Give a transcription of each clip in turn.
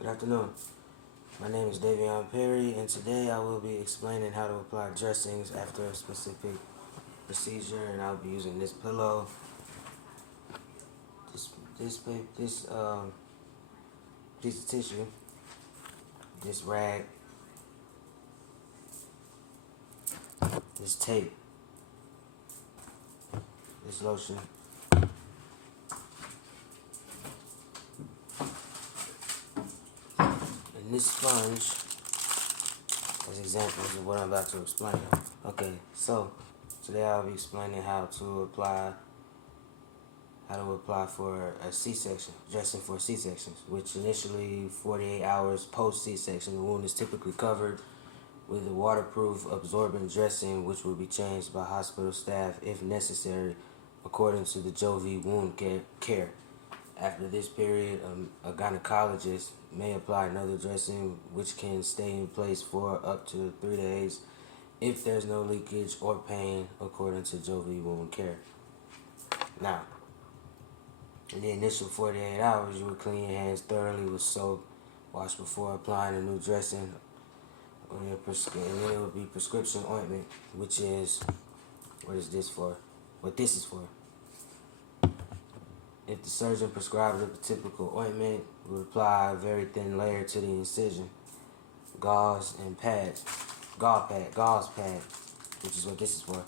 Good afternoon. My name is Davion Perry, and today I will be explaining how to apply dressings after a specific procedure, and I'll be using this pillow, this piece of tissue, this rag, this tape, this lotion, and this sponge as examples of what I'm about to explain. Okay, so today I'll be explaining how to apply for a C-section, dressing for C-sections, which initially 48 hours post C-section, the wound is typically covered with a waterproof absorbent dressing, which will be changed by hospital staff if necessary, according to the Jovi Wound Care. After this period, a gynecologist may apply another dressing, which can stay in place for up to 3 days if there's no leakage or pain, according to Jovi Wound Care. Now, in the initial 48 hours, you will clean your hands thoroughly with soap, wash before applying a new dressing, and then it will be prescription ointment, which is, what this is for. If the surgeon prescribes a typical ointment, we'll apply a very thin layer to the incision, gauze pad, which is what this is for.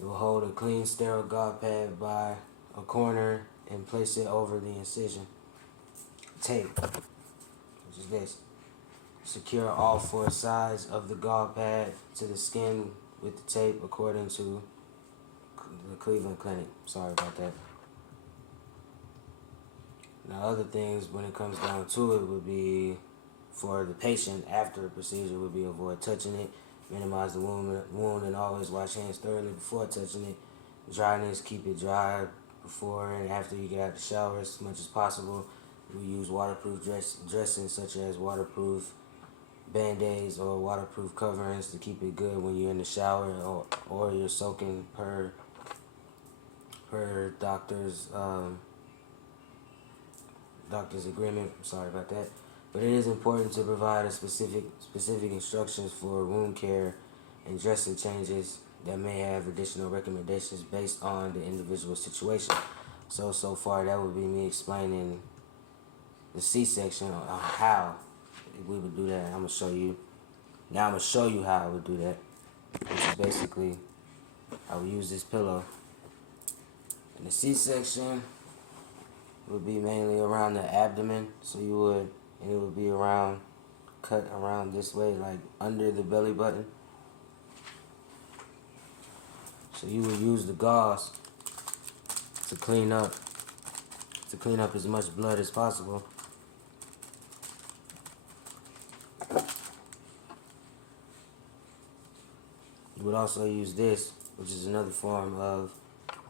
It will hold a clean, sterile gauze pad by a corner and place it over the incision. Tape, which is this. Secure all 4 sides of the gauze pad to the skin with the tape, according to the Cleveland Clinic. Sorry about that. Now, other things when it comes down to it would be, for the patient after the procedure, would be avoid touching it, minimize the wound, and always wash hands thoroughly before touching it. Dryness, keep it dry before and after you get out of the shower as much as possible. We use waterproof dressings such as waterproof band-aids or waterproof coverings to keep it good when you're in the shower or you're soaking per doctor's agreement. Sorry about that. But it is important to provide a specific instructions for wound care and dressing changes that may have additional recommendations based on the individual situation. So far that would be me explaining the C-section on how we would do that. I'm gonna show you how I would do that, which is basically I would use this pillow. And the C-section would be mainly around the abdomen, it would be cut around this way, like under the belly button. So you would use the gauze to clean up as much blood as possible. You would also use this, which is another form of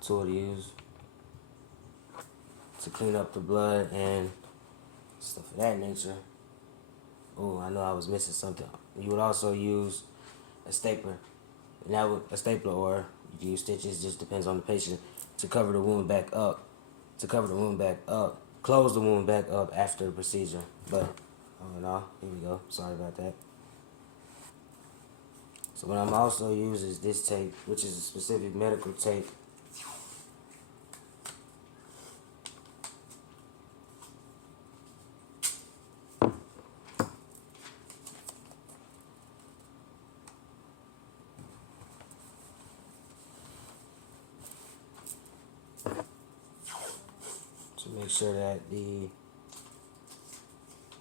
tool to use to clean up the blood and stuff of that nature. Oh, I know I was missing something. You would also use a stapler, or you can use stitches, just depends on the patient, to cover the wound back up, close the wound back up after the procedure. But, oh no, here we go, sorry about that. So what I'm also using is this tape, which is a specific medical tape. To make sure that the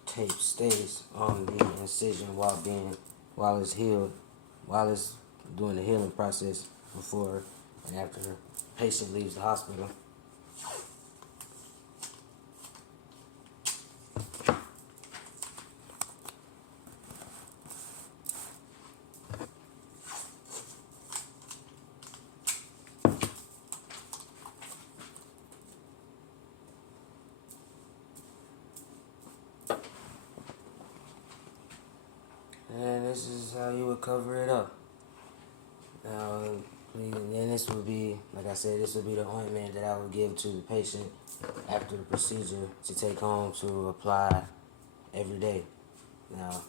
tape stays on the incision while it's doing the healing process before and after the patient leaves the hospital. And this is how you would cover it up. Now, then this would be, like I said, this would be the ointment that I would give to the patient after the procedure to take home to apply every day. Now,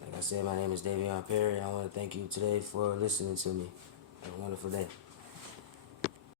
like I said, my name is Davion Perry. I want to thank you today for listening to me. Have a wonderful day.